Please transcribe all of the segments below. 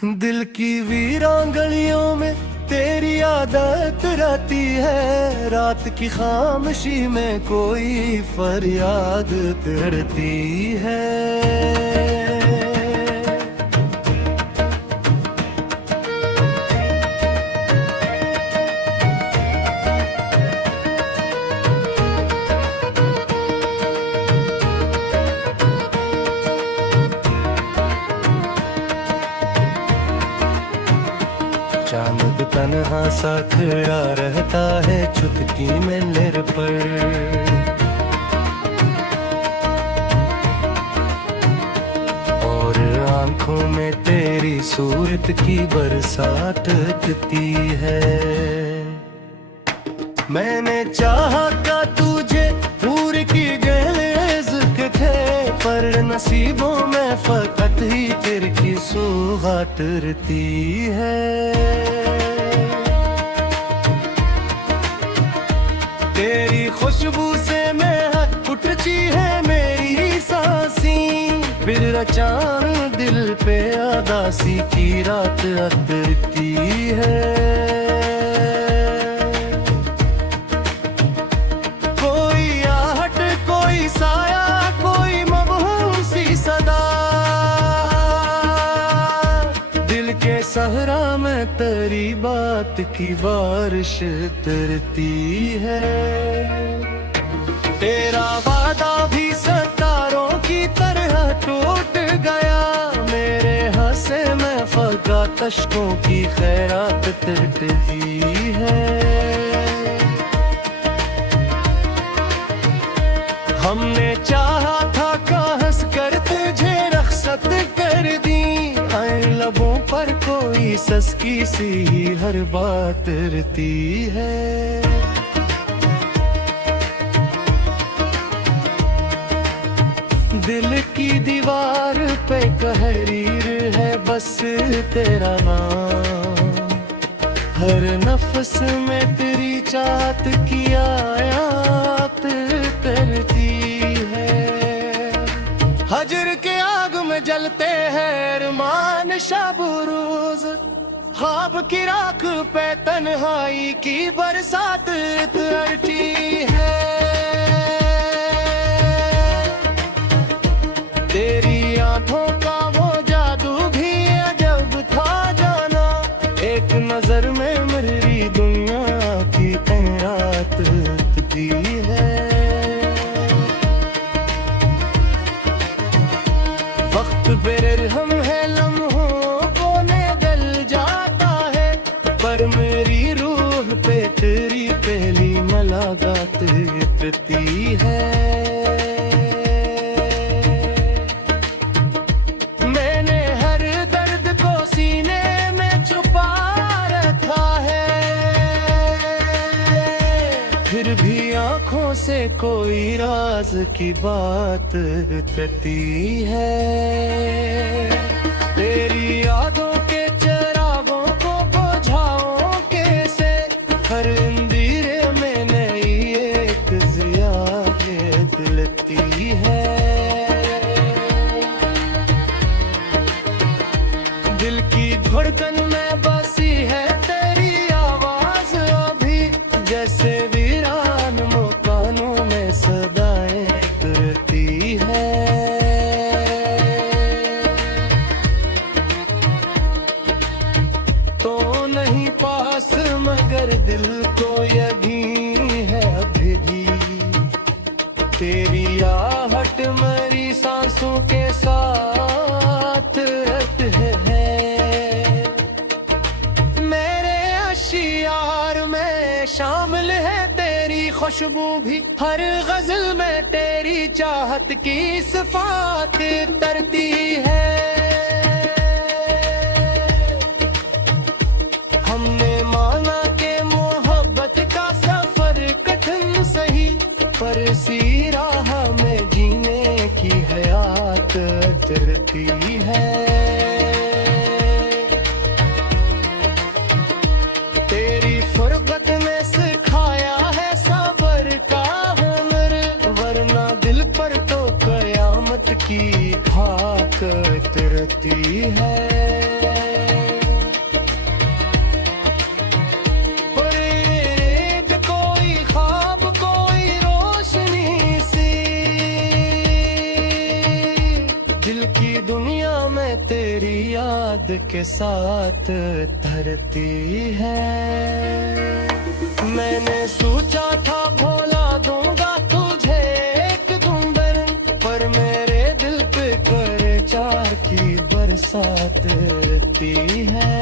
दिल की वीरांगलियों में तेरी आदत रहती है, रात की खामोशी में कोई फरियाद करती है। चांद तन्हा सा खड़ा रहता है चुटकी में निर पर, और आंखों में तेरी सूरत की बरसात दिखती है। मैंने चाहा का तुझे पूरी की गैलेज के थे, पर नसीबों में फकत ही तेरे की सौगात रहती है। तेरी खुशबू से महक उठती है मेरी सांसें, फिर अचानक दिल पे उदासी की रात अतरती है। कोई आहट, कोई साया, कोई मबहूम सी सदा, दिल के सहरा में तेरी बात की बारिश तरती है। तेरा वादा भी सितारों की तरह टूट गया, मेरे हंसे में फगा तश्कों की खैरात तरती है। हमने चाहा था का हंस कर तुझे रखसत कर दी, आए लबों पर कोई सस्की सी हर बात रहती है। दिल की दीवार पे तहरीर है बस तेरा नाम, हर नफ्स में तेरी चाहत की आयात करती है। हजर के आग में जलते हैं अरमान शब रोज, ख्वाब की राख पे तन्हाई की बरसात तरती है। तेरी आंखों का वो जादू भी अजब था जाना, एक नजर में मेरी दुनिया की खैरात दिखती है। वक्त बेरहम है, लम्हों को ने गल जाता है, पर मेरी रूह पे तेरी पहली मुलाकात दिखती है। फिर भी आंखों से कोई राज की बात करती है। तेरी यादों के चिरागों को बुझाओ कैसे, हर अंधेरे में नई एक ज़िया दिलती है। दिल की धड़कन में बसी है तेरी आवाज अभी, जैसे पास मगर दिल को यकीन है अभी भी, तेरी आहट मेरी सांसों के साथ है। मेरे अशियार में शामिल है तेरी खुशबू भी, हर गजल में तेरी चाहत की सिफात तरती है। हमने माना के मोहब्बत का सफर कठिन सही, पर इसी राह में जीने की हयात तरती है। तेरी फुरकत में सिखाया है सबर का हुनर, वरना दिल पर तो कयामत की धाक याद के साथ धरती है। मैंने सोचा था भोला दूंगा तुझे एक दुंबर, पर मेरे दिल पे करे चार की बरसात रहती है।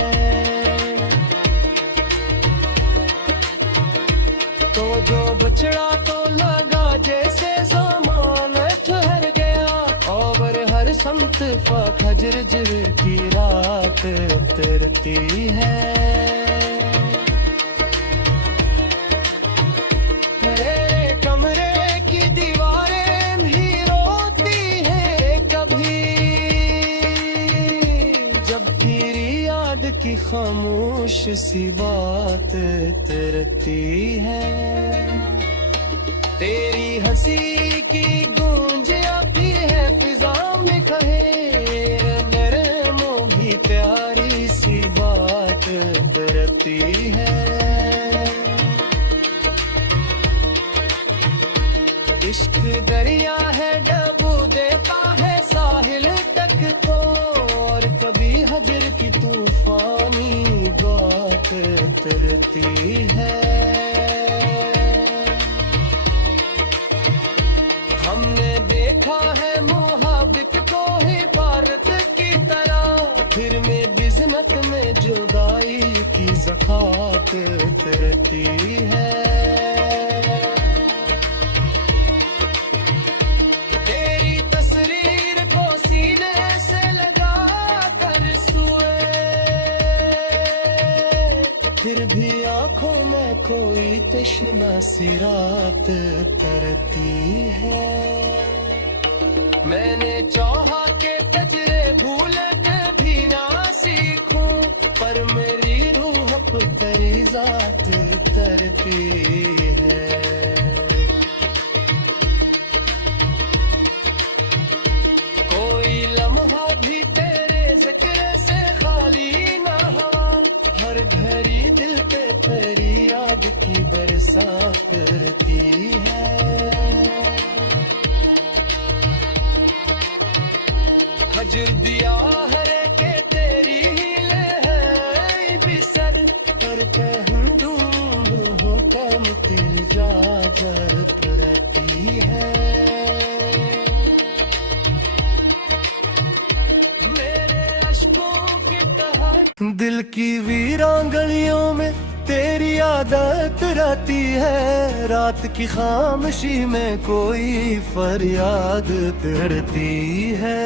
तो जो बछड़ा तो लगा जैसे ज़माना ठहर गया, और हर संत खजर जिर की रात तरती है। मेरे कमरे की दीवारें भी रोती है कभी, जब तेरी याद की खामोश सी बात तरती है। तेरी हंसी की गूंज आती है फिजा में, कहे मेरे मुंह भी प्यारी सी बात करती है। इश्क दरिया है डबू देता है साहिल तक को, और कभी हजर की तूफानी बात करती है। हमने देखा है मुहाबिक को ही भारत की तरह, फिर में बिजनत में जुदाई की ज़खात करती है। तेरी तस्वीर को सीने से लगा कर सोए, फिर भी आंखों में कोई तश्ना सी रात तरती है। मैंने चाहा के तजरे भूल के भी ना सीखूं, पर मेरी रूह अब तेरी जात तरती है। कोई लम्हा भी तेरे जिक्र से खाली ना हुआ, हर घड़ी दिल पे तेरी याद की बरसात करती है। हजर दिया हरे के तेरी हीले है बिसर, पर कहूँ ढूंढूं हो कम तिल जा जरत रहती है। मेरे अश्कों की तहर दिल की वीरान गलियों में तेरी आदत रहती है, रात की खामोशी में कोई फरियाद करती है।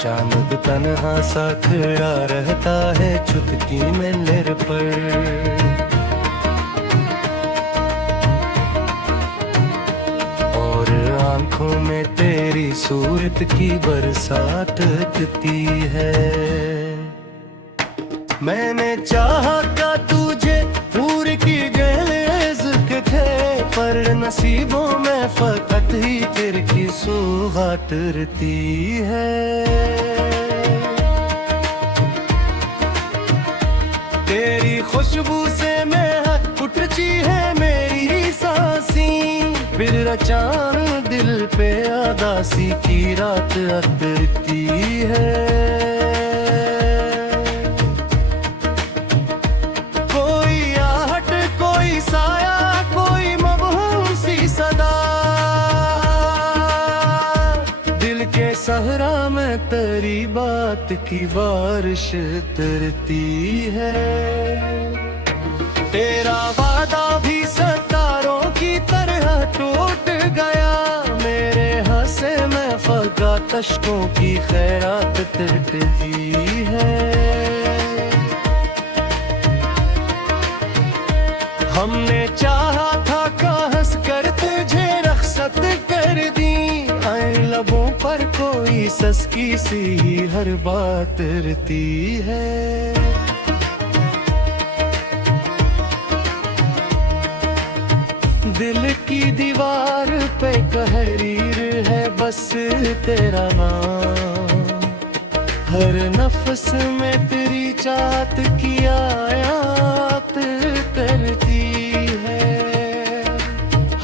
चांद तन्हा सा खड़ा रहता है चुटकी में निर पर, और आंखों में तेरी सूरत की बरसात दिखती है। मैंने चाहा का तुझे पूरी की गैलेज के थे, पर नसीबों में फकत ही तेरे की सौगात रहती है। तेरी खुशबू से महक उठती है मेरी सांसें, फिर अचानक दिल पे आदासी की रात अतरती है। कोई आहट कोई साया कोई मबहूसी सदा, दिल के सहरा में तेरी बात की बारिश तरती है। तेरा वादा भी सितारों की तरह टूट गया, मेरे हंसे में फगा तश्कों की खैरात तरती है। हमने चाहा था का हंस कर तुझे रखसत कर दी, आए लबों पर कोई सस्की सी हर बात रहती है। दिल की दीवार पे कहरीर है बस तेरा नाम, हर नफ्स में तेरी चाहत की आयात करती है।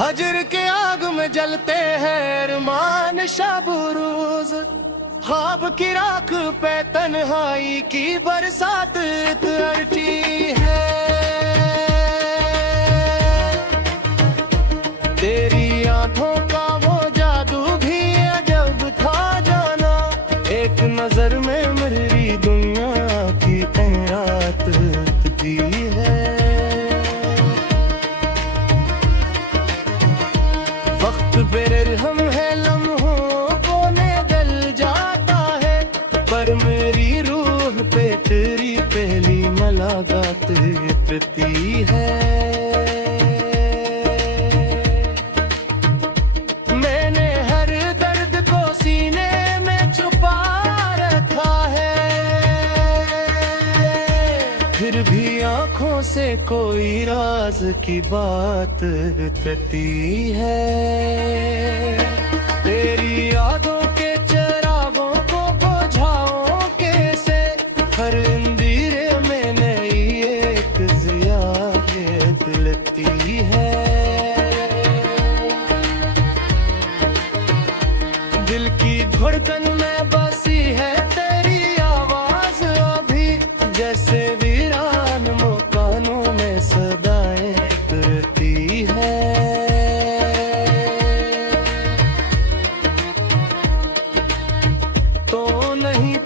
हजर के आग में जलते हैं अरमान शब रोज, ख्वाब की राख पे तन्हाई की बरसात उतरती है। तेरी आंखों का वो जादू भी अजब था जाना, एक नजर में मेरी दुनिया की खैरात दी है। वक्त बेरहम है, लम्हों को ने गल जाता है, पर मेरी रूह पे तेरी पहली मुलाकात उतरती है। फिर भी आंखों से कोई राज की बात उतरती है। तेरी यादों के चिरागों को बुझाओ कैसे, हर अंधेरे में नई एक ज़िया जलती है। दिल की धड़कन में बसी है तेरी आवाज अभी, जैसे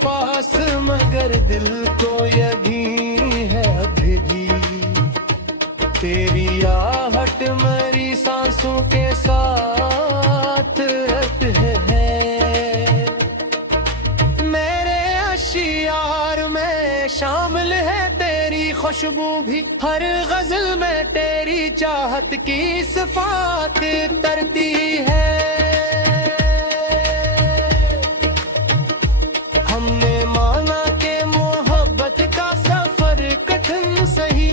पास मगर दिल को यकीन है अभी भी, तेरी आहट मेरी सांसों के साथ है। मेरे अशियार में शामिल है तेरी खुशबू भी, हर गजल में तेरी चाहत की सिफात तरती है। हमने माना के मोहब्बत का सफर कठिन सही,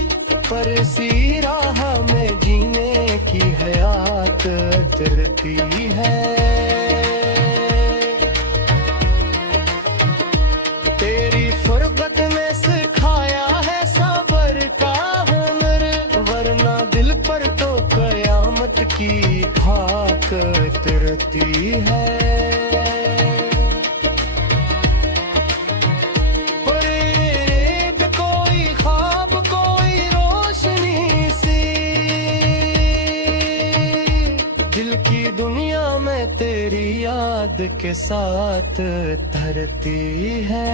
पर इसी राह में जीने की हयात उतरती है। तेरी फुरकत में सिखाया है सबर का हुनर, वरना दिल पर तो कयामत की खाक उतरती है। दिल की दुनिया में तेरी याद के साथ धरती है।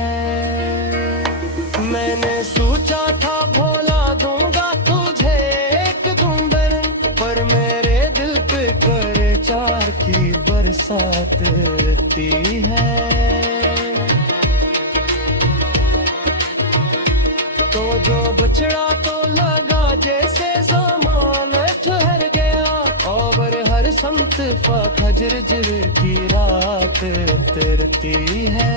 मैंने सोचा था भोला दूंगा तुझे एक दुम्बन, पर मेरे दिल पे करे चार की बरसात रहती है। तो जो बछड़ा तो लगा जैसे ज़माना ठहर गया, और हर संत फजर की रात उतरती है।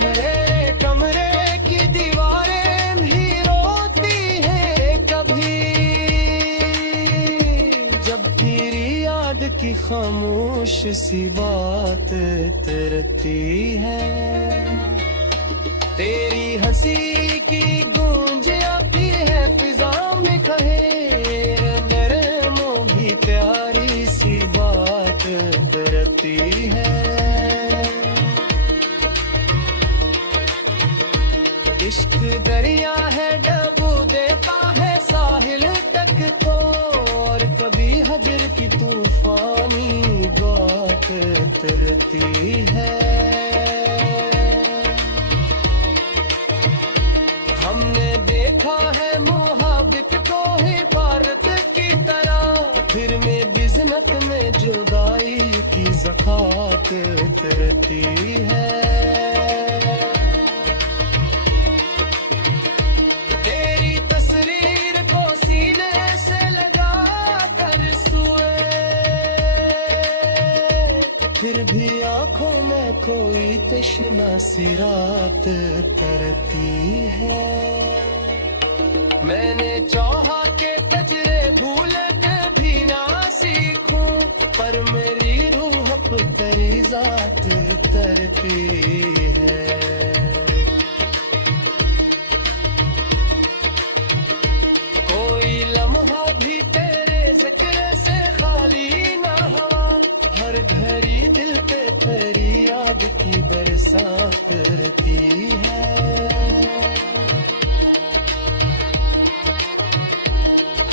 मेरे कमरे की दीवारें भी रोती है कभी, जब तेरी याद की खामोश सी बात उतरती है। तेरी हंसी की गूंज आती है फिजा में कहे, नरमों भी प्यारी सी बात उतरती है। इश्क दरिया है डबू देता है साहिल तक को, और कभी हजर की तूफानी बात उतरती है। हमने देखा है मोहब्बत को ही भारत की तरह, फिर में बिजनत में जुदाई की ज़कात उतरती है। तेरी तस्वीर को सीने से लगा कर सोए, फिर भी आंखों में कोई तश्ना सी रात तरती है। मैंने चाहा के तजरे भूल के भी ना मेरी जात तरती है। कोई लम्हा भी तेरे जिक्र से खाली ना हुआ, हर घड़ी दिल पे तेरी याद की बरसात रहती है।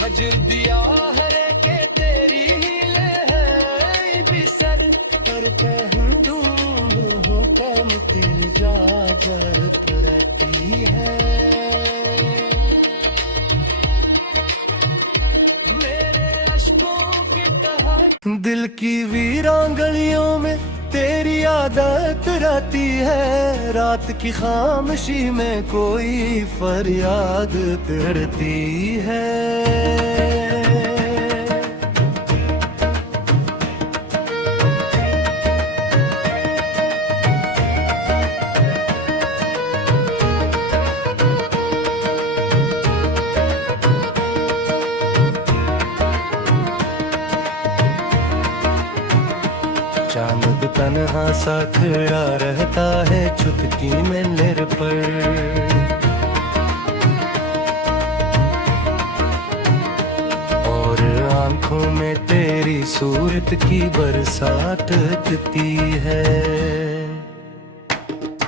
हजर दिया हरे के तेरी हिले है बिसर, पर कहूँ दूँ हो कम तेरी जा बरत रहती है। मेरे अश्कों की तह दिल की वीरान गलियों में तेरी आदत रहती है। रात की खामोशी में कोई फरियाद करती है। चांद तन्हा सा खड़ा रहता है चुटकी में निर पर, और आंखों में तेरी सूरत की बरसात दिखती है।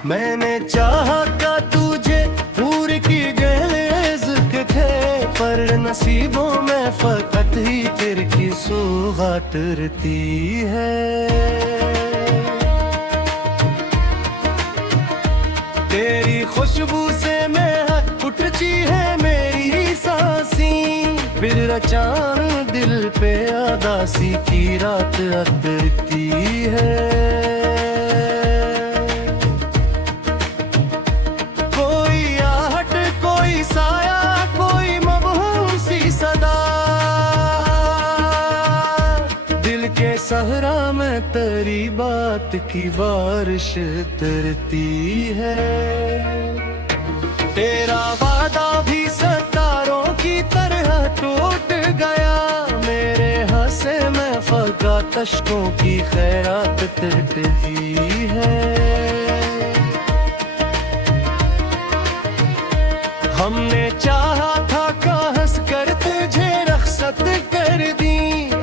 मैंने चाहा का तुझे पूरी की गैलेज के थे, पर नसीबों में फकत ही तेरे की सौगात रहती है। तेरी खुशबू से महक उठती है मेरी सांसें, फिर अचानक दिल पे उदासी की रात अतरती है। कोई आहट कोई साया कोई मबहूसी सदा, दिल के सहरा में तेरी बात की बारिश तरती है। तेरा वादा भी सितारों की तरह टूट गया, मेरे हंसे में फगा तश्कों की खैरात तरती है। हमने चाहा था का हंस कर तुझे रखसत कर दी,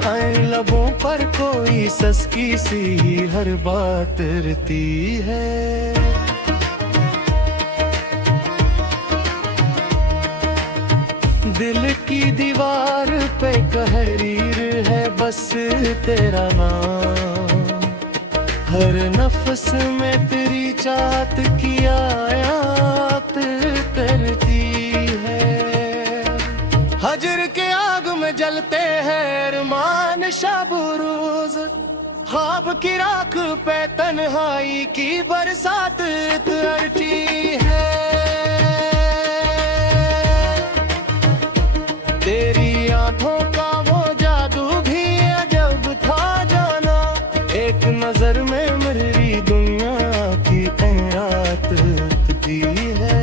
आए लबों पर कोई सस्की सी हर बात रहती है। दिल की दीवार पे कहरीर है बस तेरा नाम, हर नफ्स में तेरी चाहत की आयात करती है। हजर के आग में जलते हैं अरमान शब रोज, ख्वाब की राख पे तन्हाई की बरसात तरती है। तेरी आंखों का वो जादू भी अजब था जाना, एक नजर में मेरी दुनिया की खैरात दिखती है।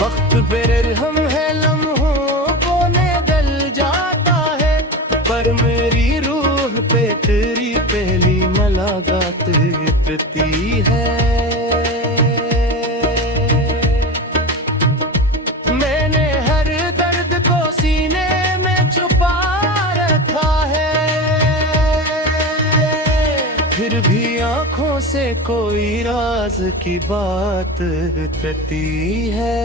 वक्त बेरहम है लम्हों को ने गल जाता है, पर मेरी रूह पे तेरी पहली मुलाकात रहती है। फिर भी आंखों से कोई राज की बात करती है।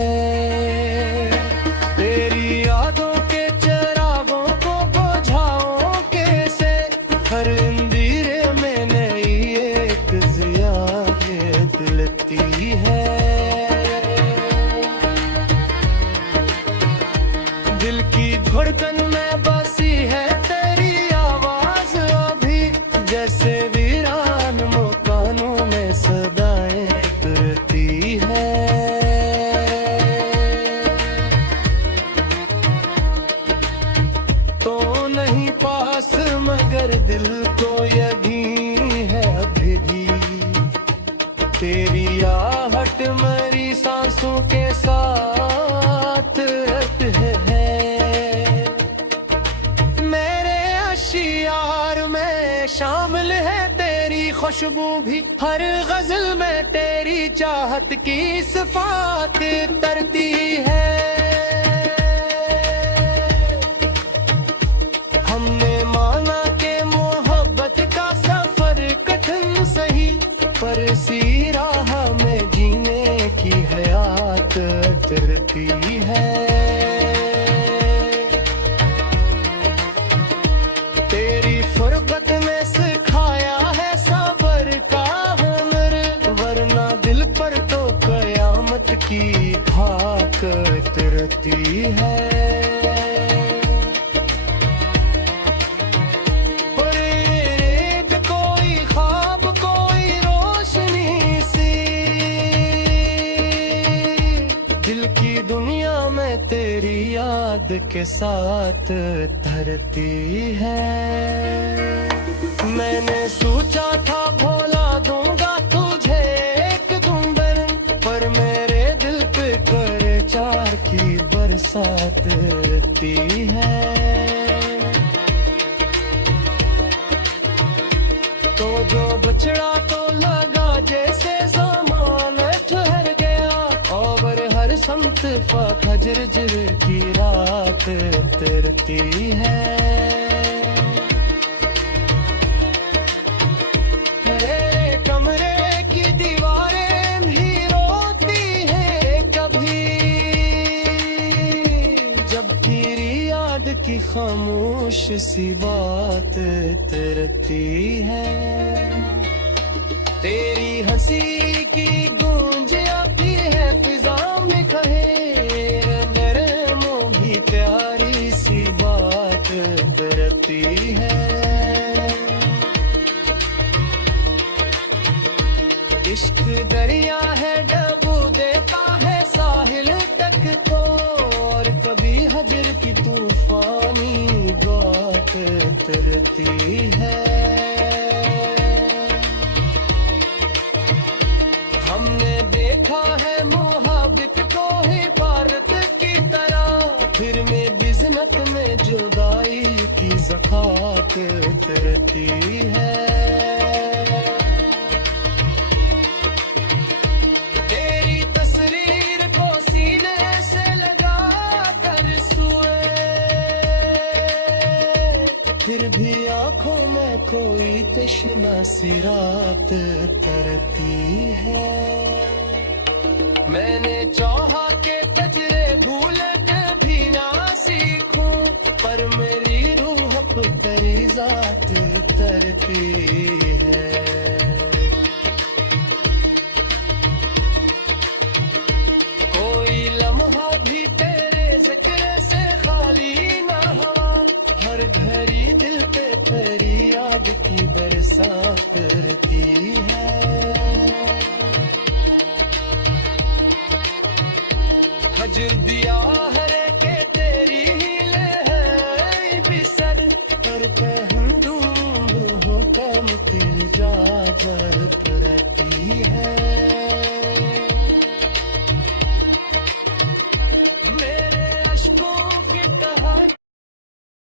तेरी यादों के चिरागों को बुझाओ कैसे, हर अंधेरे में नई एक ज़िया दिलती है। दिल की धड़कन में बसी है तेरी आवाज अभी, जैसे वीरान मकानों में सदाएं करती है। तो नहीं पास मगर दिल को यकीन है अभी भी, तेरी आहट मेरी सांसों के साथ है। मेरे खुशबू भी हर गजल में तेरी चाहत की सिफात तरती है। हमने माना के मोहब्बत का सफर कठिन सही, पर इसी राह में जीने की हयात तरती है। तेरी फुरकत में सिखाया है सबर का हुनर, वरना दिल पर तो कयामत की खाक तरती है। दुनिया में तेरी याद के साथ धरती है। मैंने सोचा था भोला दूंगा तुझे एक दुम्बर, पर मेरे दिल पे करे चार की बरसात रहती है। तो जो बछड़ा तो लगा जैसे ज़माना ठहर गया, और हर संत खजर जर की रात तरती है। मेरे कमरे की दीवारें भी रोती है कभी, जब तेरी याद की खामोश सी बात तरती है। तेरी हंसी की गूंज आती है फिजा में, कहे नरमों भी प्यारी सी बात तरती है। इश्क दरिया है डबू देता है साहिल तक को, और कभी हजर की तूफानी बात तरती है। हमने देखा है मोहब्बत को ही भारत की तरह, फिर में बिजनत में जुदाई की ज़खात तरती है। तेरी तस्वीर को सीने से लगा कर सोए, फिर भी आंखों में कोई तश्ना सी रात तरती है। मैंने चाहा के तजरे भूल के भी ना सीखूं, पर मेरी रूह पे तेरी जात तरती है। कोई लम्हा भी तेरे जिक्र से खाली ना हुआ, हर घड़ी दिल पे तेरी याद की बरसात करती है। हजर दिया हरे के तेरी हीले है बिसर, पर पहलू हो कम तिल जा बरत रहती है।